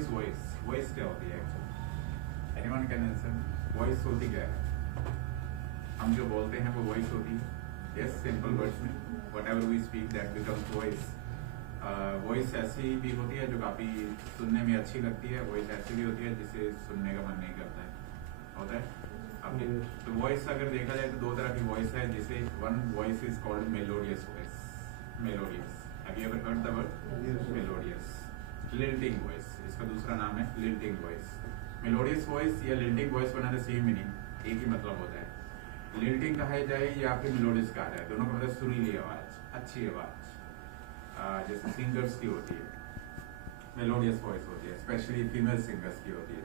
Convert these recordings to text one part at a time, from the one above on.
Is voice? Voice क्या होती है actually? Anyone can answer? Voice होती क्या है? हम जो बोलते हैं वो वॉइस होती है। यस, सिंपल वर्ड्स में whatever we speak that becomes voice. Voice ऐसी भी होती है जो काफ़ी सुनने में अच्छी लगती है, वॉइस ऐसी भी होती है जिसे सुनने का मन नहीं करता है, होता है आपके। तो वॉइस अगर देखा जाए तो दो तरह की वॉइस है, जिसे one voice is called melodious voice. Melodious, have you ever heard the word melodious? Lilting voice, इसका दूसरा नाम है लिल्टिंग वॉइस। मेलोडियस वॉइस या लिल्टिंग वॉइस बना द सेम मीनिंग, एक ही मतलब होता है। लिल्टिंग कहा जाए या फिर मेलोडियस कहा जाए, दोनों का मतलब सुरीली आवाज, अच्छी आवाज, जैसे सिंगर्स की होती है मेलोडियस वॉइस होती है, स्पेशली फीमेल सिंगर्स की होती है।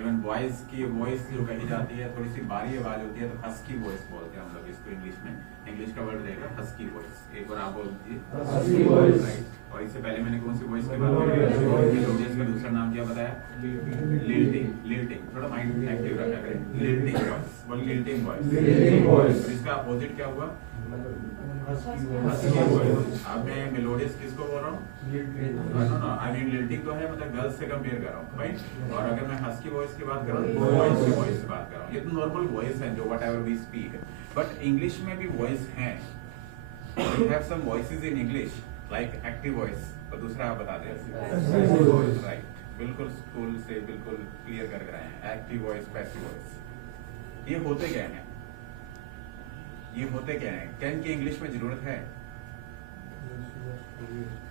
इवन बॉयज की वॉइस जो कही जाती है थोड़ी सी भारी आवाज होती है, तो हस्की वॉइस बोलते हैं हम लोग इसको इंग्लिश में। इंग्लिश का वर्ड रहेगा हस्की वॉइस। एक बार आप बोल दीजिए, राइट। और इससे पहले मैंने कौन सी वॉइस की बात की? मेलोडियस का दूसरा नाम क्या बताया? लिल्टिंग। लिल्टिंग, थोड़ा माइंड एक्टिव रखा करें। लिल्टिंग वॉइस, बोल लिल्टिंग वॉइस। और इसका अपोजिट क्या हुआ? Husky voice. अब मैं मेलोडियस किसको बोल रहा हूँ? नो, आई मीन लिल्टिंग तो है, मतलब गर्ल्स से कंपेयर कर रहा हूँ, राइट। और अगर मैं हस्की वॉइस की बात कर रहा हूँ, वॉइस की वॉइस की बात कर रहा हूँ, ये तो नॉर्मल वॉइस है जो whatever we speak. But English में भी वॉइस है। We have some voices in English like active voice, और दूसरा आप बता दें, राइट। बिल्कुल स्कूल से बिल्कुल क्लियर कर रहे हैं, एक्टिव वॉइस, पैसिव वॉइस। ये होते क्या हैं? ये होते क्या हैं? क्या इनकी इंग्लिश में जरूरत है?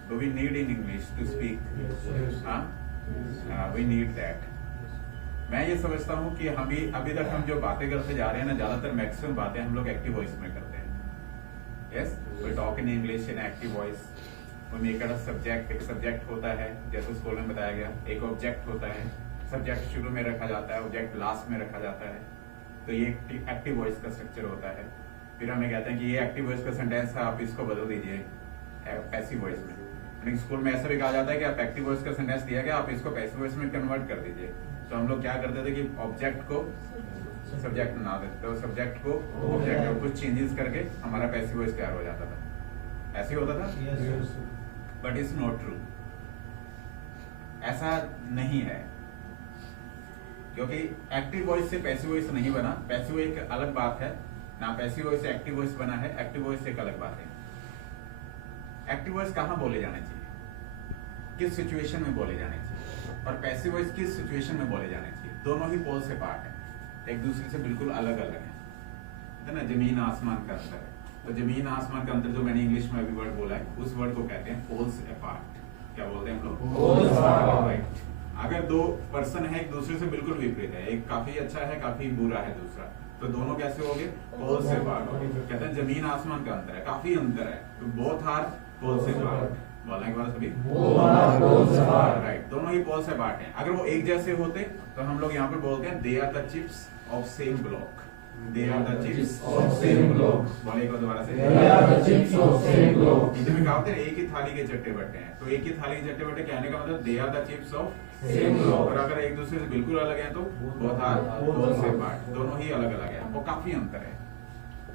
Do we need in English to speak? We need that. मैं ये समझता हूँ कि हम अभी तक हम जो बातें करते जा रहे हैं ना, ज्यादातर मैक्सिमम बातें हम लोग एक्टिव वॉइस में करते हैं। Yes, we talk in English in active voice. We make it a subject. एक सब्जेक्ट होता है, जैसे स्कूल में बताया गया। एक ऑब्जेक्ट होता है, सब्जेक्ट शुरू में रखा जाता है, ऑब्जेक्ट लास्ट में रखा जाता है। तो ये एक्टिव वॉइस का स्ट्रक्चर होता है। फिर हमें कहते हैं कि ये एक्टिव वॉइस का सेंटेंस है, आप इसको बदल दीजिए पैसिव वॉइस में। लेकिन स्कूल में ऐसा भी कहा जाता है कि आप एक्टिव वॉइस का सेंटेंस दिया गया, आप इसको पैसिव वॉइस में कन्वर्ट कर दीजिए। तो हम लोग क्या करते थे कि ऑब्जेक्ट को सब्जेक्ट बना देते, तो सब्जेक्ट को ऑब्जेक्ट में कुछ चेंजेस करके हमारा पैसिव वॉइस तैयार हो जाता था। ऐसे होता था, बट इट्स नॉट ट्रू। ऐसा नहीं है, क्योंकि एक्टिव वॉइस से पैसिव वॉइस नहीं बना। पैसिव एक अलग बात है ना, पैसिव वॉइस से एक्टिव वॉइस बना है। एक्टिव वॉइस एक अलग बात है। एक्टिव वॉइस कहाँ बोले जाने चाहिए, किस सिचुएशन में बोले जाने चाहिए, और पैसिव वॉइस किस सिचुएशन में बोले जाने चाहिए। दोनों ही पोल से पार्ट है, एक दूसरे से बिल्कुल अलग अलग है ना। जमीन आसमान का अंतर है। तो जमीन आसमान का अंतर जो मैंने इंग्लिश में अभी वर्ड बोला है, उस वर्ड को कहते हैं पोल्स अपार्ट। क्या बोलते हैं हम लोग? राइट। अगर दो पर्सन है, एक दूसरे से बिल्कुल विपरीत है, एक काफी अच्छा है, काफी बुरा है दूसरा, तो दोनों कैसे हो गए? पोल से पार्ट हो गए। कहते हैं जमीन आसमान का अंतर है, काफी अंतर है, तो बोथ आर पोल से पार्ट। बोलने के बाद सभी राइट, दोनों ही पोल से पार्ट हैं। अगर वो एक जैसे होते तो हम लोग यहाँ पर बोलते हैं they are the chips of same block. They are the chips of same block. बोले एक बार दोबारा से, they are the chips of same block. Hindi में कहा होता है एक ही थाली के चट्टे बट्टे हैं, तो एक ही थाली के चट्टे बट्टे कहने का मतलब they are the chips of same block. और अगर एक दूसरे से बिल्कुल अलग है तो बोथ आर पोल से पार्ट। दोनों ही अलग अलग है, वो काफी अंतर है।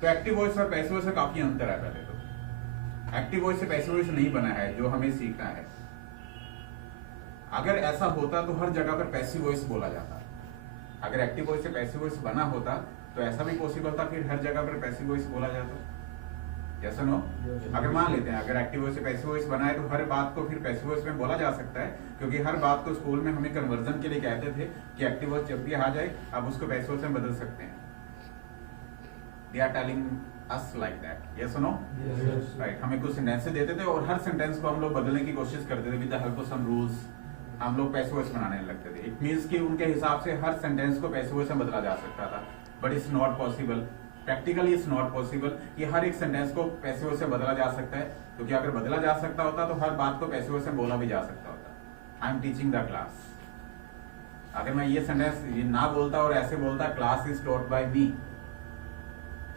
तो एक्टिव वॉइस और पैसिव वॉइस में काफी अंतर है। पहले तो एक्टिव वॉइस से पैसिव वॉइस नहीं बना है, जो हमें सीखना है। अगर ऐसा होता तो हर जगह पर पैसिव वॉइस बोला जाता। अगर एक्टिव वॉइस से पैसिव वॉइस बना होता तो ऐसा भी पॉसिबल था कि हर जगह पर पैसिव वॉइस बोला जाता। जैसा नो, अगर मान लेते हैं अगर एक्टिव वॉइस से पैसिव वॉइस बना है तो हर बात को फिर पैसिव वॉइस में बोला जा सकता है, क्योंकि हर बात को स्कूल में हमें कन्वर्जन के लिए कहते थे कि एक्टिव वॉइस जब भी आ जाए आप उसको पैसिव वॉइस में बदल सकते हैं। They are telling us like that, yes or no? Yes. Right. हमें कुछ सेंटेंस देते थे और हर सेंटेंस को हम लोग बदलने की कोशिश करते थे with the help of some rules. हम लोग पैसिव वॉइस बनाने लगते थे। इट मींस कि उनके हिसाब से हर सेंटेंस को पैसिव वॉइस में बदला जा सकता था, but it's not possible. Practically it's not possible कि हर एक सेंटेंस को पैसिव वॉइस से बदला जा सकता है, क्योंकि अगर बदला जा सकता होता तो हर बात को पैसिव वॉइस में बोला भी जा सकता होता। I am teaching the class. अगर मैं ये सेंटेंस ना बोलता और ऐसे बोलता क्लास इज टॉट बाय मी,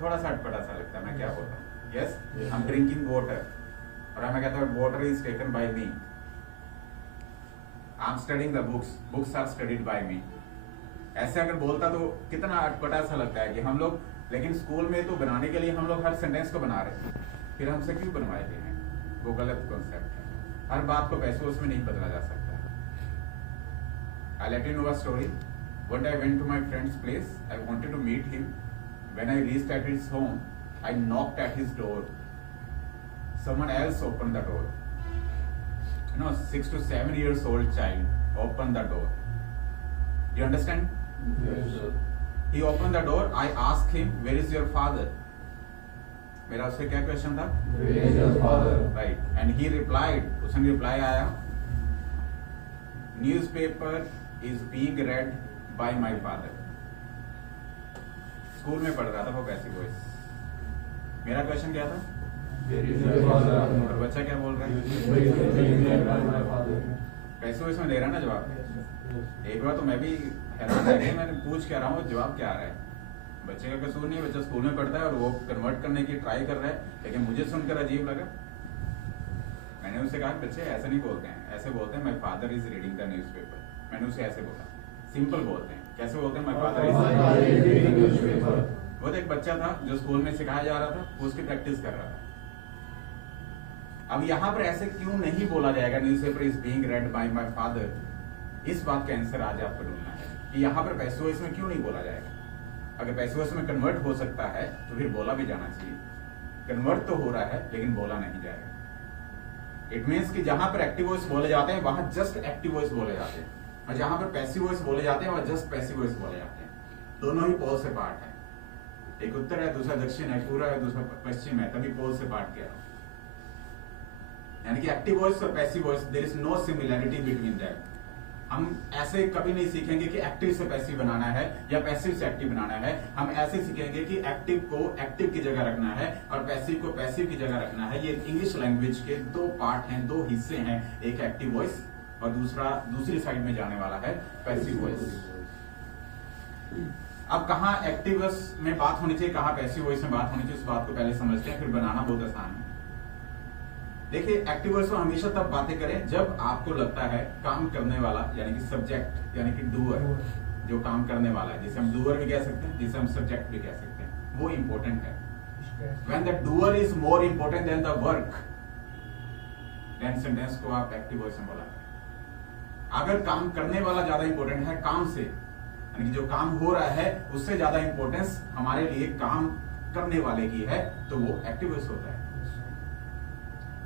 थोड़ा सा अटपटा सा लगता है। मैं क्या बोलता हूँ? Yes, I am drinking water, और मैं कहता हूँ water is taken by me. I am studying the books, books are studied by me. ऐसे अगर बोलता तो कितना अटपटा सा लगता है कि हम लोग, लेकिन स्कूल में तो बनाने के लिए हम लोग हर सेंटेंस को बना रहे हैं, फिर हमसे क्यों बनवाए गए हैं? वो गलत कॉन्सेप्ट है। हर बात को पैसिव वॉइस में नहीं बदला जा सकता। I'll let you know a story. One day I went to my friend's place. I wanted to meet him. When I reached at his home, I knocked at his door. Someone else opened the door. 6 to 7 years old child opened the door. You understand? Yes, sir. He opened the door. I asked him, "Where is your father?" मेरा उससे क्या question था? Where is your father? Right. And he replied. उसने reply आया, "Newspaper is being read by my father." School में पढ़ रहा था वो पैसिव वॉइस. मेरा क्वेश्चन क्या था? Where is your father? और बच्चा क्या बोल रहा है? Where is being read by my father? Passive voice में दे रहा है ना जवाब. एक बार तो मैं भी हैरान रह गया, मैंने पूछ क्या रहा हूँ, जवाब क्या आ रहा है. बच्चे का कसूर नहीं है, बच्चा स्कूल में पढ़ता है और वो कन्वर्ट करने की ट्राई कर रहा है, लेकिन मुझे सुनकर अजीब लगा. मैंने उससे कहा बच्चे ऐसे नहीं बोलते हैं, ऐसे बोलते हैं my father is reading the newspaper. मैंने उसे ऐसे बोला, सिंपल बोलते हैं. कैसे बोलते हैं? My father is reading newspaper. वो तो एक बच्चा था जो स्कूल में सिखाया जा रहा था, वो उसकी प्रैक्टिस कर रहा था. अब यहाँ पर ऐसे क्यों नहीं बोला जाएगा newspaper is being read by my father? इस बात का आंसर आज आपको ढूंढना है कि यहाँ पर पैसिव वॉइस में क्यों नहीं बोला जाएगा. अगर पैसिव वॉइस में कन्वर्ट हो सकता है तो फिर बोला भी जाना चाहिए. कन्वर्ट तो हो रहा है लेकिन बोला नहीं जाएगा. इट मीन्स कि जहां पर एक्टिव वॉइस बोले जाते हैं वहां जस्ट एक्टिव वॉइस बोले जाते हैं, और जहां पर पैसिव वॉइस बोले जाते हैं वहां जस्ट पैसिव वॉइस बोले जाते हैं. दोनों ही पोल से पार्ट है. एक उत्तर है, दूसरा दक्षिण है, पूरा है, दूसरा पश्चिम है, तभी पोल से पार्ट किया. यानी कि एक्टिव वॉइस और passive voice there is no similarity between that. हम ऐसे कभी नहीं सीखेंगे कि एक्टिव से पैसिव बनाना है या पैसिव से एक्टिव बनाना है. हम ऐसे सीखेंगे कि एक्टिव को एक्टिव की जगह रखना है और पैसिव को पैसिव की जगह रखना है. ये इंग्लिश लैंग्वेज के दो पार्ट हैं, दो हिस्से हैं. एक एक्टिव वॉइस और दूसरी साइड में जाने वाला है पैसिव वॉइस. अब कहाँ एक्टिव वॉइस में बात होनी चाहिए, कहाँ पैसिव वॉइस में बात होनी चाहिए, उस बात को पहले समझते हैं, फिर बनाना बहुत आसान है. देखिए, एक्टिव वॉइस में हमेशा तब बातें करें जब आपको लगता है काम करने वाला यानी कि सब्जेक्ट यानी कि डूअर, जो काम करने वाला है, जिसे हम डूअर भी कह सकते हैं, जिसे हम सब्जेक्ट भी कह सकते हैं, वो इंपॉर्टेंट है. When the doer is more important than the work, then sentence को आप एक्टिव वॉइस में बोला करें. अगर काम करने वाला ज्यादा इंपॉर्टेंट है काम से, यानी कि जो काम हो रहा है उससे ज्यादा इंपॉर्टेंस हमारे लिए काम करने वाले की है, तो वो एक्टिव वॉइस होता है.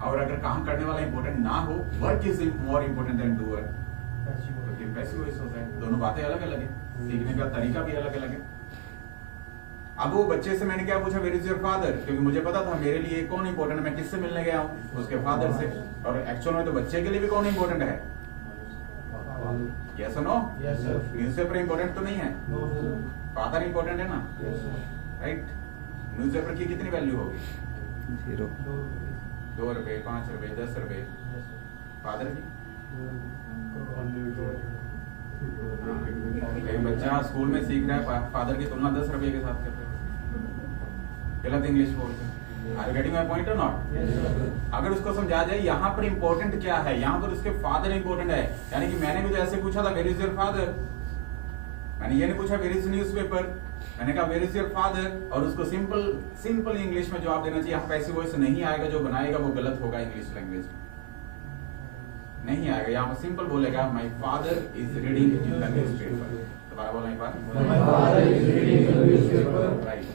और अगर काम करने वाला इंपॉर्टेंट ना हो, work is more important than doer, तो फिर पैसिव वॉइस होता है. दोनों बातें अलग अलग है, सीखने का तरीका भी अलग अलग है. अब वो बच्चे से मैंने क्या पूछा, वेयर इज योर फादर, क्योंकि मुझे पता था मेरे लिए कौन इंपॉर्टेंट है. मैं किससे मिलने गया हूँ? उसके फादर से. और एक्चुअल में तो बच्चे के लिए भी कौन इंपॉर्टेंट है? यस और नो? न्यूज़पेपर इंपॉर्टेंट तो नहीं है, फादर इंपॉर्टेंट है ना, राइट? न्यूज़पेपर की कितनी वैल्यू होगी? 0. 2 रुपए, 5 रुपए, 10 रुपए. फादर की एक बच्चा स्कूल में सीख रहा है फादर की तुलना 10 रुपए के साथ करते हैं. गलत इंग्लिश बोलते हैं. Are you getting my point or not? अगर उसको समझा जाए यहाँ पर इंपॉर्टेंट क्या है, यहाँ पर उसके फादर इंपॉर्टेंट है. यानी कि मैंने भी तो ऐसे पूछा था, वेयर इज योर फादर. मैंने ये नहीं पूछा वेयर इज न्यूज़पेपर, मैंने कहा वेयर इज योर फादर, और उसको सिंपल इंग्लिश में जवाब देना चाहिए. यहाँ पैसिव वॉइस नहीं आएगा, जो बनाएगा वो गलत होगा. इंग्लिश लैंग्वेज में नहीं आएगा. यहाँ पर सिंपल बोलेगा my father is reading the newspaper. दोबारा बोलना एक बार, my father is reading the newspaper. Right.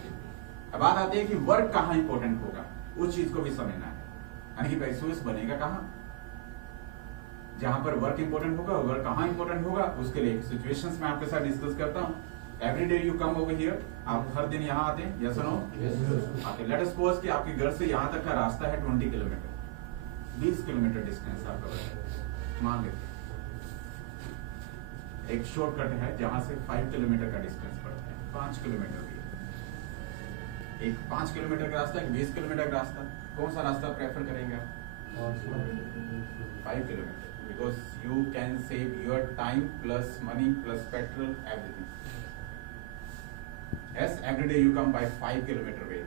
अब बात आती है कि वर्क कहाँ इंपॉर्टेंट होगा, उस चीज को भी समझना है. यानी कि पैसिव वॉइस बनेगा कहाँ, जहां पर वर्क इंपॉर्टेंट होगा. वर्क कहाँ इंपॉर्टेंट होगा, उसके लिए सिचुएशंस में आपके साथ डिस्कस करता हूँ. Every day you come over here, आप हर दिन यहाँ आते हैं, यस और नो? आते. लेट अस सपोज कि आपके घर से यहाँ तक का रास्ता है 20 किलोमीटर, 20 किलोमीटर डिस्टेंस आपका मान लेते. एक शॉर्टकट है जहां से 5 किलोमीटर का डिस्टेंस पड़ता है, 5 किलोमीटर भी. एक 5 किलोमीटर का रास्ता, एक 20 किलोमीटर का रास्ता, कौन सा रास्ता प्रेफर करेंगे आप? 5 kilometre, because you can save your time plus money plus petrol everything. Yes, every day you come by 5 kilometer way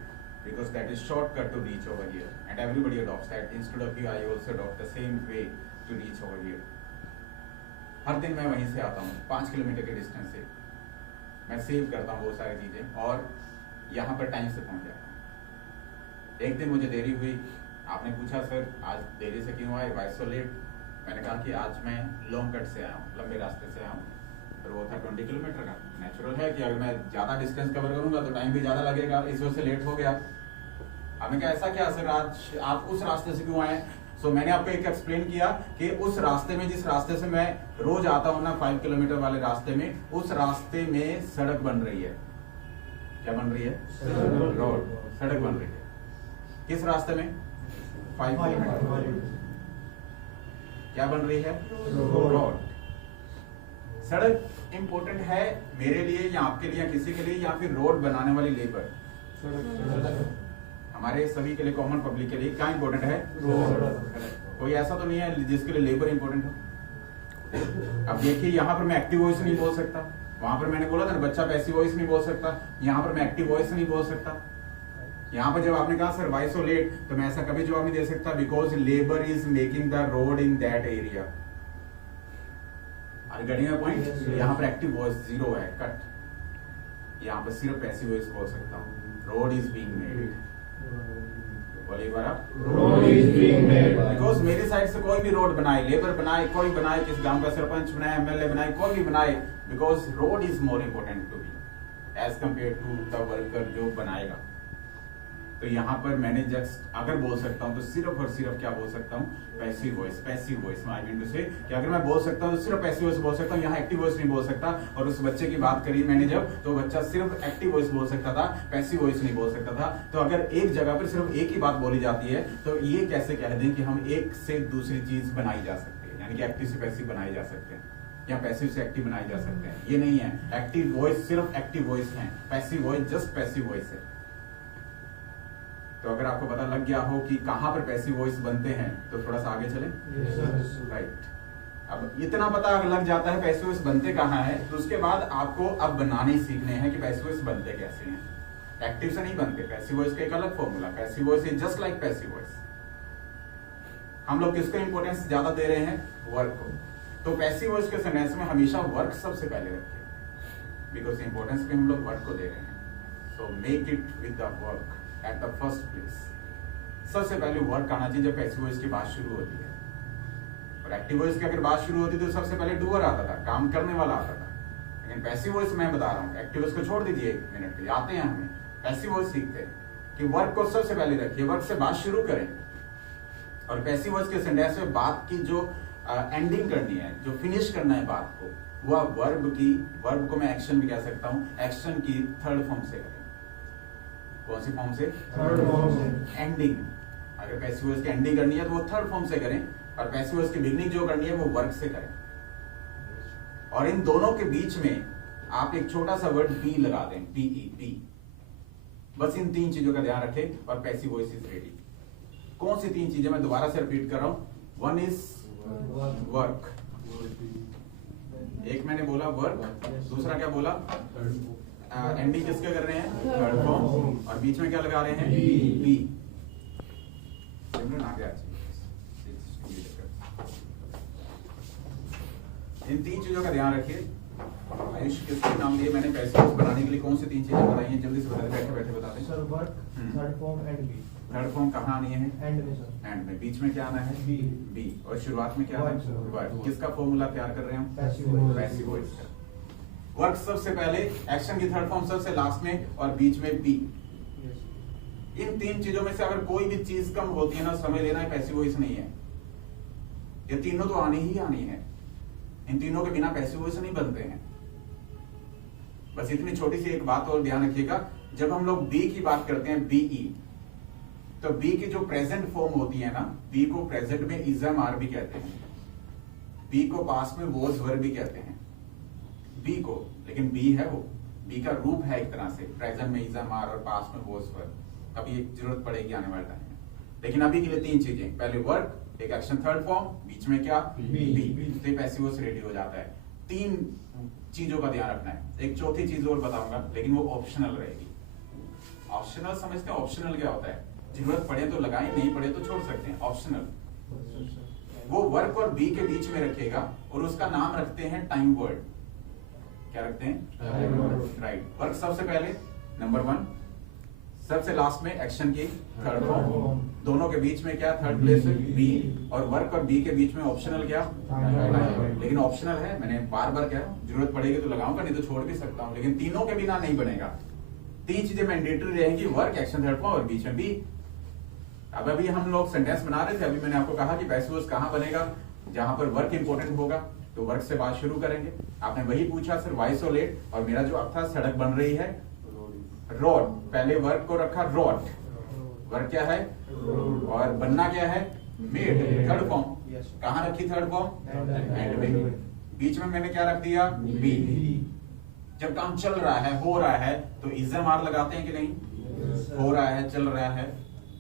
because that is shortcut to reach over here, and everybody adopts that. Instead of you, I also adopt the same way to reach over here. हर दिन मैं वहीं से आता हूँ 5 kilometre के distance से. मैं save करता हूँ बहुत सारी चीजें और यहाँ पर टाइम से पहुँच जाता हूँ. एक दिन मुझे देरी हुई, आपने पूछा सर आज देरी से क्यों आए, वाई सो लेट. मैंने कहा कि आज मैं लॉन्ग कट से आया हूँ, लंबे रास्ते से आया हूँ, फिर वो था 20 किलोमीटर का। नेचुरल है कि अगर मैं ज्यादा डिस्टेंस कवर करूंगा तो टाइम भी ज्यादा लगेगा, इस वजह से लेट हो गया। हमें क्या ऐसा क्या सर आज आप उस रास्ते से क्यों आए? सो मैंने आपको एक एक्सप्लेन किया कि उस रास्ते में, जिस रास्ते से मैं रोज आता हूँ ना 5 किलोमीटर वाले रास्ते में, उस रास्ते में सड़क बन रही है। क्या बन रही है? रोड, सड़क बन रही है। किस रास्ते में? 5 किलोमीटर। क्या बन रही है? रोड। सड़क इंपॉर्टेंट है मेरे लिए या आपके लिए या किसी के लिए, या फिर रोड बनाने वाली लेबर? हमारे सभी के लिए, कॉमन पब्लिक के लिए क्या इंपॉर्टेंट है? कोई ऐसा तो नहीं है जिसके लिए लेबर इंपॉर्टेंट हो। अब देखिए यहाँ पर मैं एक्टिव वॉइस नहीं बोल सकता, वहां पर मैंने बोला था ना बच्चा पैसिव वॉइस नहीं बोल सकता, यहाँ पर मैं एक्टिव वॉइस नहीं बोल सकता। यहाँ पर जब आपने कहा सर व्हाई सो लेट, तो मैं ऐसा कभी जवाब नहीं दे सकता, because labour is making the road in that area. Getting my point? यहाँ पर एक्टिव वॉइस जीरो है, कट। यहाँ पर सिर्फ पैसिव वॉइस बोल सकता हूँ, रोड इज बीइंग मेड। बोलिए बार आप, road is being made. Because मेरी साइड से कोई भी रोड बनाए, लेबर बनाए, कोई बनाए, किस गांव का सरपंच बनाए, एमएलए बनाए, कोई भी बनाए, because road is more important to be as compare to the worker जो बनाएगा। तो यहाँ पर मैंने जस्ट अगर बोल सकता हूँ तो सिर्फ और सिर्फ क्या बोल सकता हूँ? Passive voice. Passive voice I mean to say कि अगर मैं बोल सकता हूँ तो सिर्फ पैसिव वॉइस बोल सकता हूँ, यहाँ एक्टिव वॉइस नहीं बोल सकता। और उस बच्चे की बात करी मैंने जब, तो बच्चा सिर्फ एक्टिव वॉइस बोल सकता था, पैसिव वॉइस नहीं बोल सकता था। तो अगर एक जगह पर सिर्फ एक ही बात बोली जाती है तो ये कैसे कह दें कि हम एक से दूसरी चीज बनाई जा सकती है, यानी कि एक्टिव से पैसिव बनाए जा सकते हैं या पैसिव से एक्टिव बनाए जा सकते हैं? ये नहीं है। एक्टिव वॉइस सिर्फ एक्टिव वॉइस है, passive voice just passive voice है। तो अगर आपको पता लग गया हो कि कहां पर पैसिव वॉइस बनते हैं तो थोड़ा सा आगे चलें। राइट। अब इतना पता अगर लग जाता है पैसिव वॉइस बनते कहां है, तो उसके बाद आपको अब बनाने सीखने हैं कि पैसिव वॉइस बनते कैसे हैं। एक्टिव से नहीं बनते। पैसिव वॉइस का एक अलग formula, passive voice is just like passive voice. हम लोग किसको इंपॉर्टेंस ज्यादा दे रहे हैं? वर्क को। तो पैसिव वॉइस के सेंटेंस में हमेशा वर्क सबसे पहले रखिए, बिकॉज इंपॉर्टेंस पे हम लोग वर्क को दे रहे हैं। So make it with the work at the first place. सबसे पहले वर्क आना चाहिए जब पैसिव वॉइस की बात शुरू होती है। और एक्टिव वॉइस की अगर बात शुरू होती तो सबसे पहले डूअर आता था, काम करने वाला आता था। लेकिन पैसिव वॉइस मैं बता रहा हूँ, एक्टिव वॉइस को छोड़ दीजिए एक मिनट के लिए, आते हैं हमें पैसिव वॉइस सीखते हैं कि वर्क को सबसे पहले रखिए, वर्क से बात शुरू करें। और पैसिव वॉइस के सेंटेंस में बात की जो एंडिंग करनी है, जो फिनिश करना है बात को, वह वर्ब को मैं एक्शन भी कह सकता हूँ, एक्शन की थर्ड फॉर्म से करें। कौन सी फॉर्म से? थर्ड फॉर्म से। एंडिंग। अगर पैसिव वॉइस की एंडिंग करनी है तो वो थर्ड फॉर्म से करें, और पैसिव वॉइस की बिगनिंग जो करनी है वो वर्क से करें। और इन दोनों के बीच में आप एक छोटा सा वर्ड बी लगा दें, बी। बस इन तीन चीजों का ध्यान रखें और पैसिव वॉइस इज रेडी। कौन सी तीन चीजें? मैं दोबारा से रिपीट कर रहा हूं। वन इज वर्क, एक मैंने बोला वर्क, दूसरा क्या बोला? एंडिंग किसके कर रहे हैं? Third form. और बीच में क्या लगा रहे हैं? बी। सिमरन आ गया। इन तीन चीजों का ध्यान रखिए। आयुष किसके नाम लिए मैंने पैसिव वॉइस बनाने के लिए कौन सी तीन चीजें बताई हैं? जल्दी से बता, बैठे बैठे बता दें। Sir work, third form and be. Third form कहाँ आनी है? एंड में सर। एंड में। बीच में क्या आना है? बी। और शुरुआत में क्या आना है? वर्क। किसका फॉर्मूला तैयार कर रहे हैं हम? पैसिव वॉइस का। वर्क सबसे पहले, एक्शन की थर्ड फॉर्म सबसे लास्ट में, और बीच में बी। इन तीन चीजों में से अगर कोई भी चीज कम होती है ना, समझ लेना है पैसिव वॉइस नहीं है। ये तीनों तो आनी ही आनी है। इन तीनों के बिना पैसिव वॉइस नहीं बनते हैं। बस इतनी छोटी सी एक बात और ध्यान रखिएगा, जब हम लोग बी की बात करते हैं, बीई, तो बी की जो प्रेजेंट फॉर्म होती है ना, बी को प्रेजेंट में इजम आर भी कहते हैं, बी को पास में वॉज वर भी कहते हैं, बी को। लेकिन बी है वो, बी का रूप है एक तरह से, प्रेजेंट में इजम आर और पास में वॉज वर। कभी एक जरूरत पड़ेगी आने वाले टाइम में। लेकिन अभी के लिए तीन चीजें, पहले वर्क, एक एक्शन थर्ड फॉर्म, बीच में क्या? बी। तो पैसिव वॉइस रेडी हो जाता है। तीन चीजों का ध्यान रखना है। एक चौथी चीज और बताऊंगा, लेकिन वो ऑप्शनल रहेगी। ऑप्शनल समझते हैं? ऑप्शनल क्या होता है? जरूरत पड़े तो लगाएं, नहीं पड़े तो छोड़ सकते हैं। ऑप्शनल वो वर्क और बी के बीच में रखेगा और उसका नाम रखते हैं टाइम वर्ड। क्या रखते हैं? राइट। वर्क सबसे पहले नंबर 1, सबसे लास्ट में एक्शन की थर्ड फॉर्म, दोनों के बीच में क्या थर्ड प्लेस है बी, और वर्क और बी के बीच में ऑप्शनल क्या, लेकिन ऑप्शनल है, मैंने बार बार क्या जरूरत पड़ेगी तो लगाऊंगा, नहीं तो छोड़ भी सकता हूँ, लेकिन तीनों के बिना नहीं बनेगा। तीन चीजें मैंडेटरी रहेंगी, वर्क, एक्शन, थर्ड फॉर्म और बीच में बी। अब अभी हम लोग सेंटेंस बना रहे थे, अभी मैंने आपको कहा कि पैसिव वॉइस कहाँ बनेगा, जहां पर वर्क इंपॉर्टेंट होगा, तो वर्क से बात शुरू करेंगे। आपने वही पूछा सर वाई सो लेट, और मेरा जवाब था सड़क बन रही है रोड, पहले वर्क को रखा रोड, वर्क क्या है और बनना क्या है मेड, थर्ड फॉर्म, कहाँ रखी थर्ड फॉर्म एंड में, बीच में मैंने क्या रख दिया बी। जब काम चल रहा है हो रहा है तो इज़-एम-आर लगाते हैं कि नहीं, हो रहा है चल रहा है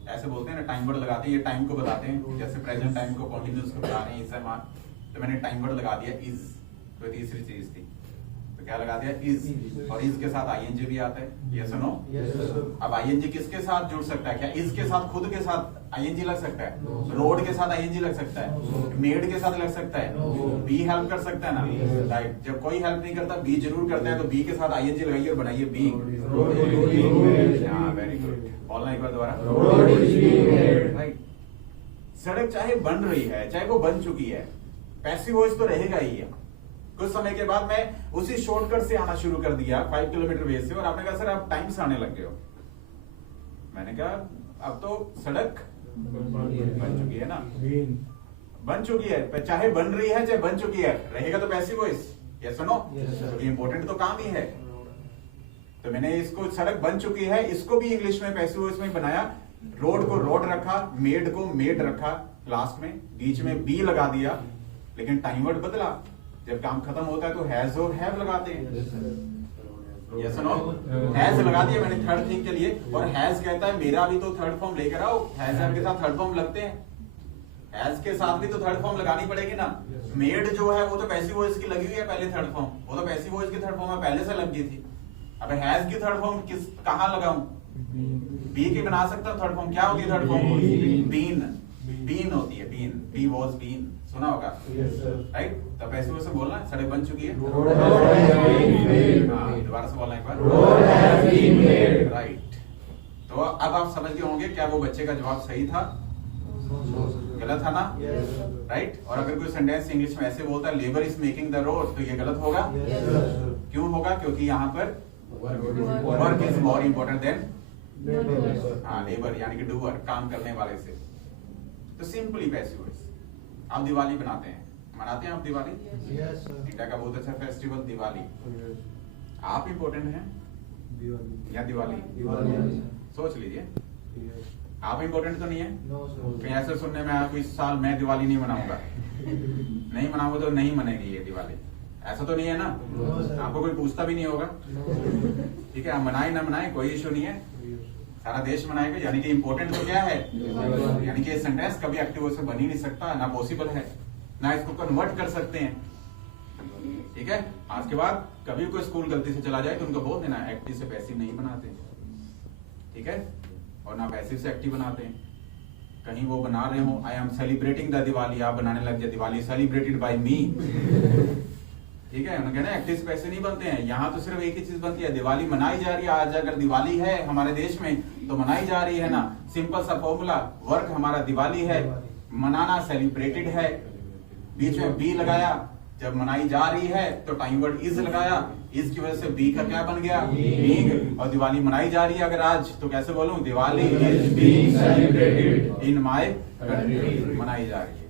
ऐसे बोलते हैं ना, टाइम वर्ड लगाते हैं, ये टाइम को बताते हैं, जैसे प्रेजेंट टाइम को कॉन्टिन्यूअस को बता रहे हैं इज़-एम-आर, तो मैंने टाइम वर्ड लगा दिया इज, तो तीसरी चीज थी, तो क्या लगा दिया इज, और इज के साथ आईएनजी भी आता है, यस और नो। अब आईएनजी किसके साथ जुड़ सकता है, क्या इज के साथ खुद के साथ आईएनजी लग सकता है, रोड के साथ आईएनजी लग सकता है, मेड के साथ लग सकता है, बी हेल्प कर सकता है ना, राइट। जब कोई हेल्प नहीं करता बी जरूर करता है, तो बी के साथ आईएनजी लगाइए और बनाइए बी। वेरी गुड, बोलना एक बार दोबारा, राइट। सड़क चाहे बन रही है चाहे वो बन चुकी है, पैसिव वॉइस तो रहेगा ही है। कुछ समय के बाद मैं उसी शॉर्टकट से आना शुरू कर दिया 5 किलोमीटर वे से, और आपने कहा सर आप टाइम से आने लग गए हो। मैंने कहा अब तो सड़क बन चुकी है ना, बन चुकी है, चाहे बन रही है चाहे बन चुकी है, रहेगा तो पैसिव वॉइस, यस और नो। तो इंपॉर्टेंट तो काम ही है, तो मैंने इसको सड़क बन चुकी है, इसको भी इंग्लिश में पैसिव वॉइस में बनाया, रोड को रोड रखा, मेड को मेड रखा, लास्ट में बीच में बी लगा दिया, लेकिन टाइम वर्ड बदला, जब काम खत्म होता है तो हैज और हैव लगाते हैं, यस नो। हैज लगा दिया मैंने थर्ड थिंग के लिए, और हैज कहता है मेरा भी तो थर्ड फॉर्म लेकर आओ, हैज हैव के साथ थर्ड फॉर्म लगते हैं, हैज के साथ भी तो थर्ड फॉर्म लगानी पड़ेगी ना। मेड जो है वो तो पैसिव वॉइस की लगी हुई है पहले थर्ड फॉर्म, वो तो पैसिव वॉइस की थर्ड फॉर्म में पहले से लग गई थी। अब हैज की थर्ड फॉर्म किस कहां लगाऊं, बी की बना सकता हूं थर्ड फॉर्म, क्या होती है थर्ड फॉर्म, बीन, बीन होती है, बीन, बी वॉज बीन, सुना होगा, राइट। तो पैसिव वॉइस से बोलना सड़क बन चुकी है, दोबारा से बोलना एक बार, राइट। तो अब आप समझ गए होंगे क्या वो बच्चे का जवाब सही था, गलत था ना, राइट। और अगर कोई सेंटेंस इंग्लिश में ऐसे बोलता है labour is making the road, तो ये गलत होगा, क्यों होगा, क्योंकि यहाँ पर work is more important then labour, यानी कि डूअर, काम करने वाले से। तो सिंपली पैसिव वॉइस। आप दिवाली बनाते हैं, मनाते हैं आप दिवाली, इंडिया का बहुत अच्छा फेस्टिवल दिवाली। आप इम्पोर्टेंट हैं या दिवाली, सोच लीजिए, आप इम्पोर्टेंट तो नहीं है। कहीं ऐसे सुनने में आया इस साल मैं दिवाली नहीं मनाऊंगा, नहीं मनाऊंगा तो नहीं मनेगी ये दिवाली, ऐसा तो नहीं है ना, आपको कोई पूछता भी नहीं होगा, ठीक है। आप मनाए ना मनाए कोई इशू नहीं है, सारा देश मनाएगा, यानी कि इम्पोर्टेंट तो क्या है, यानी कि सेंटेंस कभी एक्टिव वॉइस से बन ही नहीं सकता, ना पॉसिबल है, ना इसको कन्वर्ट कर सकते हैं, ठीक है। आज के बाद कभी कोई स्कूल गलती से चला जाए तो उनको बोल देना एक्टिव से पैसिव नहीं बनाते, ठीक है, और ना पैसिव से एक्टिव बनाते हैं। कहीं वो बना रहे हो I am celebrating the Diwali, आप बनाने लग जाए दिवाली सेलिब्रेटेड बाय मी, ठीक है। उन्होंने कहना एक्टिव से पैसे नहीं बनते हैं, यहाँ तो सिर्फ एक ही चीज बनती है, दिवाली मनाई जा रही है। आज अगर दिवाली है हमारे देश में तो मनाई जा रही है ना, सिंपल सा फॉर्मूला, वर्क हमारा दिवाली है, मनाना सेलिब्रेटेड है, बीच में बी लगाया, जब मनाई जा रही है तो टाइम वर्ड इज लगाया, इस की वजह से बी का क्या बन गया बीइंग, और दिवाली मनाई जा रही है अगर आज तो कैसे बोलूं, Diwali is being celebrated in my country, मनाई जा रही है।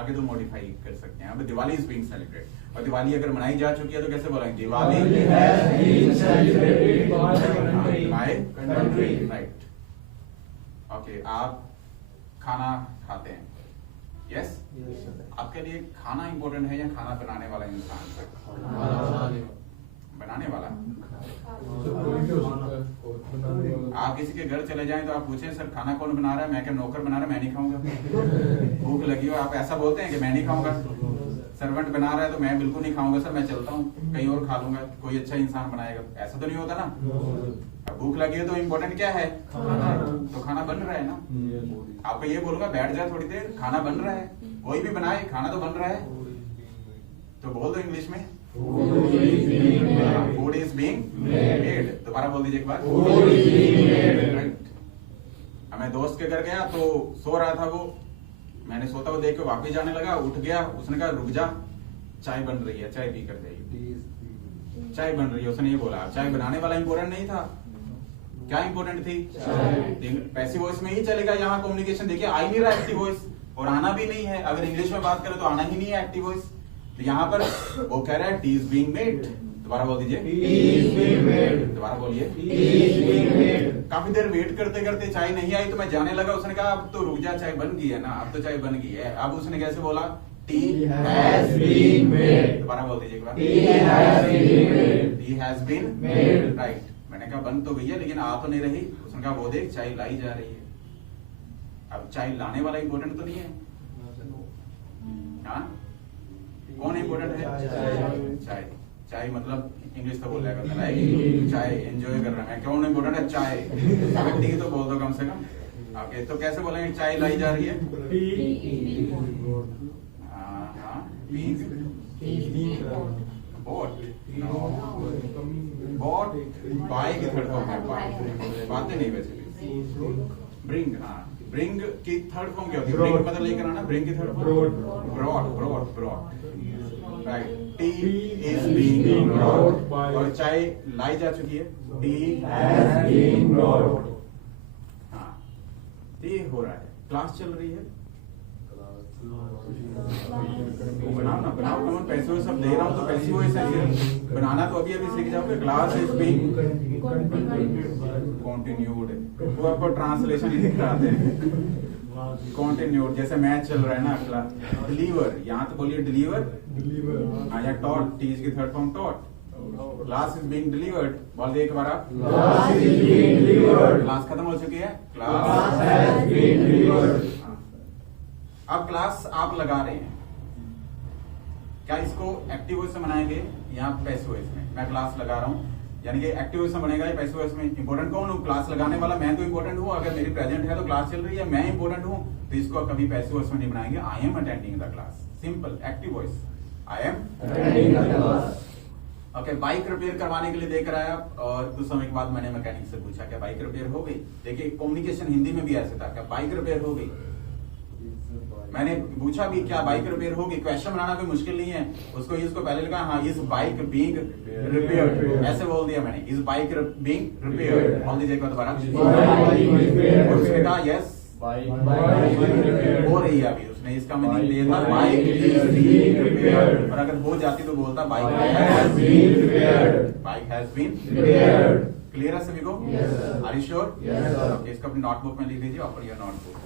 आगे तो मॉडिफाई कर सकते हैं, अब दिवाली इज बीइंग सेलिब्रेटेड, और दिवाली अगर मनाई जा चुकी है तो कैसे बोलेंगे, Diwali has been celebrated by my country, right. Okay, आप खाना खाते हैं, यस, आपके लिए खाना इंपॉर्टेंट है या खाना बनाने वाला इंसान, बनाने वाला। आप किसी के घर चले जाएं तो आप पूछें सर खाना कौन बना रहा है, मैं क्या नौकर बना रहा है, मैं नहीं खाऊंगा, भूख लगी हो, आप ऐसा बोलते हैं कि मैं नहीं खाऊंगा, सर्वेंट बना रहा है तो मैं बिल्कुल नहीं खाऊंगा सर, मैं चलता हूँ कहीं और खा लूंगा, कोई अच्छा इंसान बनाएगा, ऐसा तो नहीं होता ना। अब भूख लगी है तो इम्पोर्टेंट क्या है, तो खाना बन रहा है ना। आपको ये बोलूंगा बैठ जाए थोड़ी देर, खाना बन रहा है, कोई भी बनाए खाना तो बन रहा है, तो बोल दो इंग्लिश में, फूड इज बीइंग मेड, दोबारा बोल दीजिए एक बार, दोस्त के घर गया तो सो रहा था वो, मैंने सोता हुआ देख के वापस जाने लगा, उठ गया, उसने कहा रुक जा, चाय बन रही है, चाय पी कर जाइए। चाय बन रही है, उसने ये बोला। चाय बनाने वाला इंपॉर्टेंट नहीं था, क्या इंपॉर्टेंट थी? पैसिव वॉइस में ही चलेगा यहाँ कम्युनिकेशन। देखिए आ ही नहीं रहा एक्टिव वॉइस, और आना भी नहीं है। अगर इंग्लिश में बात करें तो आना ही नहीं है एक्टिव वॉइस। तो यहाँ पर वो कह रहा है टी इज बीइंग मेड। दोबारा बोल दीजिए, दोबारा बोलिए। काफी देर वेट करते करते चाय नहीं आई तो मैं जाने लगा। उसने कहा अब तो रुक जा, चाय बन गई है ना, अब तो चाय बन गई है। अब उसने कैसे बोला? Tea has been made. दोबारा बोल दीजिए एक बार, tea has been made. Right. मैंने कहा बन तो गई है लेकिन आ तो नहीं रही। उसने कहा वो देख चाय लाई जा रही है। अब चाय लाने वाला इंपॉर्टेंट तो नहीं है, हाँ? कौन इंपॉर्टेंट है? चाय। चाय मतलब इंग्लिश तो बोल रहा है, चाय एंजॉय कर रहा है। कौन इंपॉर्टेंट है? चाय। टी तो बोल दो कम से कम। ओके, तो कैसे बोलेंगे चाय लाई जा रही है? बॉट बाय की थर्ड फॉर्म है, बातें नहीं वैसे भी। ब्रिंग, हाँ, ब्रिंग की थर्ड फॉर्म क्या होती है? ब्रिंग मतलब लेकर आना, ब्रिंग की third form brought. Right. T is being brought, और चाय लाई जा चुकी है, टी हैज बीन ब्रॉट। हाँ, ये हो रहा है। क्लास चल रही है, बनाओ ना, बनाओ। कमन पैसे सब दे रहा हूँ तो पैसे वो ऐसे बनाना तो अभी अभी सीख जाओगे। क्लास इज बीइंग कॉन्टिन्यूड, वो आपको ट्रांसलेशन ही दिखाते हैं। कॉन्टिन्यूड, जैसे मैच चल रहा है ना क्लास। डिलीवर, यहाँ तो बोलिए डिलीवर। हाँ, या टॉट, टी की third form taught. Class is being delivered. बोल दे एक बार आप, class is being delivered. Class खत्म हो चुकी है, क्लास हैज बीन डिलीवर्ड। अब क्लास आप लगा रहे हैं, क्या इसको एक्टिव वॉइस से बनाएंगे या पैसिव वॉइस में? मैं क्लास लगा रहा हूँ, यानी कि एक्टिव वॉइस में बनेगा या पैसिव वॉइस में? इंपॉर्टेंट कौन हूँ? क्लास लगाने वाला मैं तो इंपॉर्टेंट हूँ। अगर मेरी प्रेजेंट है तो क्लास चल रही है, मैं इंपॉर्टेंट हूँ, तो इसको कभी पैसिव वॉइस में नहीं बनाएंगे। I am attending the class, simple. Active voice, I am attending the class. Okay, bike repair करवाने के लिए देकर आया और कुछ समय के बाद मैंने मैकेनिक से पूछा क्या बाइक रिपेयर हो गई? देखिए कम्युनिकेशन हिंदी में भी ऐसे था, क्या बाइक रिपेयर हो गई? मैंने पूछा भी क्या बाइक रिपेयर होगी? क्वेश्चन बनाना कोई मुश्किल नहीं है। उसको इसको पहले लिखा, हाँ, इज बाइक बीइंग रिपेयर्ड, ऐसे बोल दिया मैंने, इज बाइक बीइंग रिपेयर्ड। बोल दीजिए एक बार दोबारा। उसने कहा यस हो रही है अभी। उसने इसका मीनिंग दिया था बाइक इज बीइंग रिपेयर्ड, और अगर हो जाती तो बोलता bike has been repaired. Bike has been repaired. Clear है सभी को? Are you sure? इसको अपनी नोटबुक में लिख दीजिए, ओपन योर नोटबुक।